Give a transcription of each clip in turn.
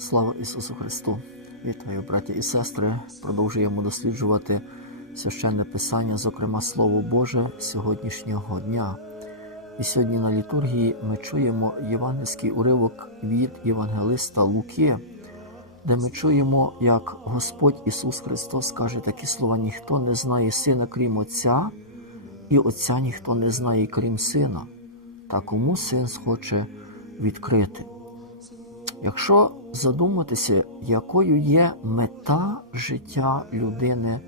Слава Ісусу Христу! Вітаю, браті і сестри! Продовжуємо досліджувати священне Писання, зокрема Слово Боже сьогоднішнього дня. І сьогодні на літургії ми чуємо євангельський уривок від Євангелиста Луки, де ми чуємо, як Господь Ісус Христос каже такі слова: ніхто не знає сина, крім Отця, і Отця ніхто не знає, крім Сина, та кому син схоче відкрити. Якщо задуматися, якою є мета життя людини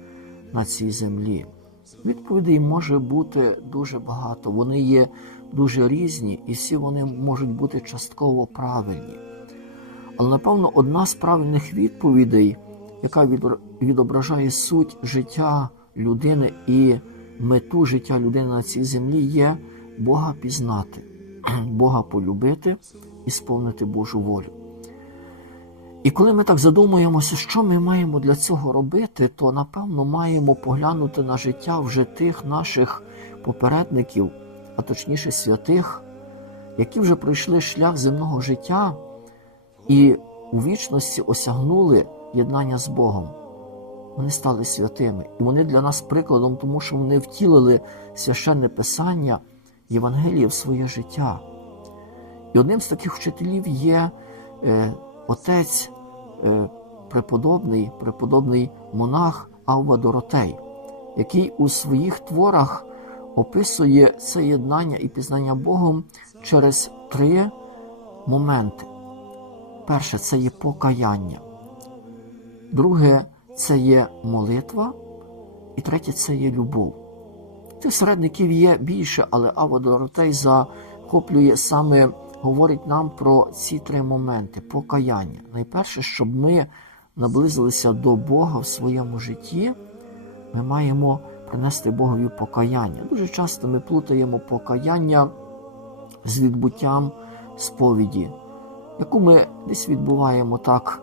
на цій землі, відповідей може бути дуже багато. Вони є дуже різні, і всі вони можуть бути частково правильні. Але, напевно, одна з правильних відповідей, яка відображає суть життя людини і мету життя людини на цій землі, є Бога пізнати, Бога полюбити і сповнити Божу волю. І коли ми так задумуємося, що ми маємо для цього робити, то напевно маємо поглянути на життя вже тих наших попередників, а точніше святих, які вже пройшли шлях земного життя і у вічності осягнули єднання з Богом. Вони стали святими. І вони для нас прикладом, тому що вони втілили священне Писання Євангелія в своє життя. І одним з таких вчителів є е, отець е, преподобний, преподобний монах Авва Доротей, який у своїх творах описує це єднання і пізнання Богом через три моменти. Перше це є покаяння, друге це є молитва, і третє це є любов. Тих середників є більше, але Ава Доротей захоплює саме говорить нам про ці три моменти покаяння. Найперше, щоб ми наблизилися до Бога в своєму житті, ми маємо принести Богові покаяння. Дуже часто ми плутаємо покаяння з відбуттям сповіді, яку ми десь відбуваємо так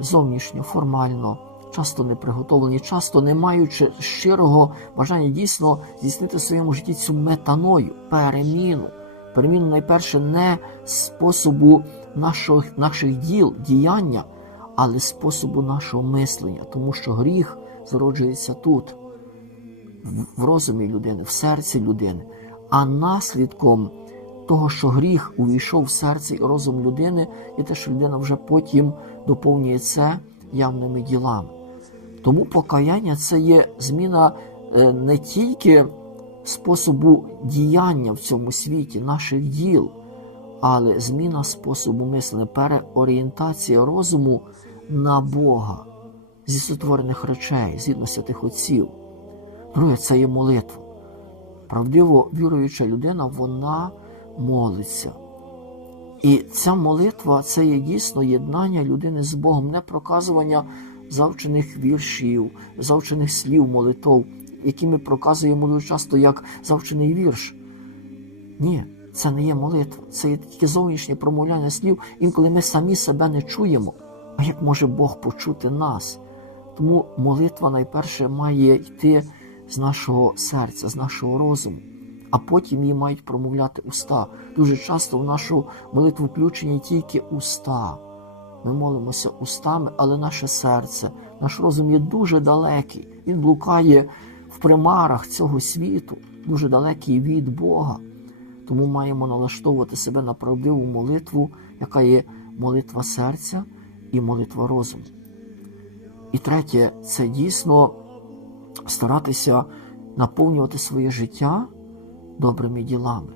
зовнішньо, формально. Часто не приготовлені, часто не маючи щирого бажання дійсно здійснити в своєму житті цю метаною, переміну. Переміну найперше не способу наших, наших діл, діяння, але способу нашого мислення, тому що гріх зароджується тут, в розумі людини, в серці людини. А наслідком того, що гріх увійшов в серце і розум людини, є те, що людина вже потім доповнює це явними ділами. Тому покаяння це є зміна не тільки способу діяння в цьому світі, наших діл, але зміна способу мислення, переорієнтація розуму на Бога зі сотворених речей, згідно святих отців. Друге, це є молитва. Правдиво віруюча людина, вона молиться. І ця молитва це є дійсно єднання людини з Богом, не проказування завчених віршів, завчених слів молитов, які ми проказуємо дуже часто як завчений вірш. Ні, це не є молитва, це є тільки зовнішнє промовляння слів, інколи ми самі себе не чуємо. А як може Бог почути нас? Тому молитва найперше має йти з нашого серця, з нашого розуму, а потім її мають промовляти уста. Дуже часто в нашу молитву включені тільки уста. Ми молимося устами, але наше серце, наш розум є дуже далекий. Він блукає в примарах цього світу, дуже далекий від Бога. Тому маємо налаштовувати себе на правдиву молитву, яка є молитва серця і молитва розуму. І третє, це дійсно старатися наповнювати своє життя добрими ділами,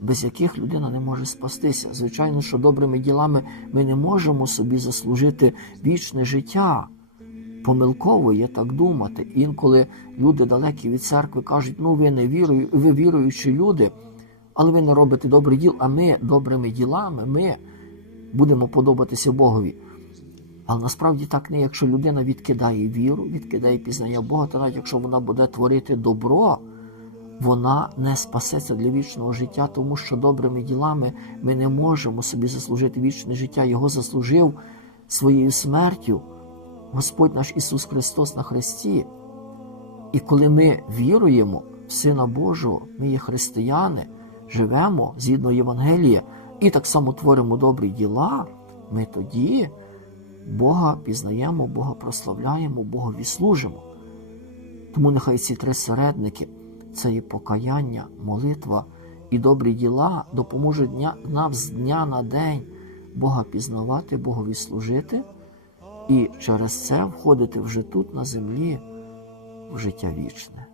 без яких людина не може спастися. Звичайно, що добрими ділами ми не можемо собі заслужити вічне життя. Помилково є так думати. Інколи люди далекі від церкви кажуть, ну ви не вірую, ви віруючі люди, але ви не робите добрих діл, а ми добрими ділами ми будемо подобатися Богові. Але насправді так не, якщо людина відкидає віру, відкидає пізнання Бога, то навіть якщо вона буде творити добро, вона не спасеться для вічного життя, тому що добрими ділами ми не можемо собі заслужити вічне життя. Його заслужив своєю смертю. Господь наш Ісус Христос на Христі. І коли ми віруємо в Сина Божого, ми є християни, живемо згідно Євангелія і так само творимо добрі діла, ми тоді Бога пізнаємо, Бога прославляємо, Богові служимо. Тому нехай ці три середники це і покаяння, молитва і добрі діла допоможуть нам з дня на день Бога пізнавати, Богові служити і через це входити вже тут на землі в життя вічне.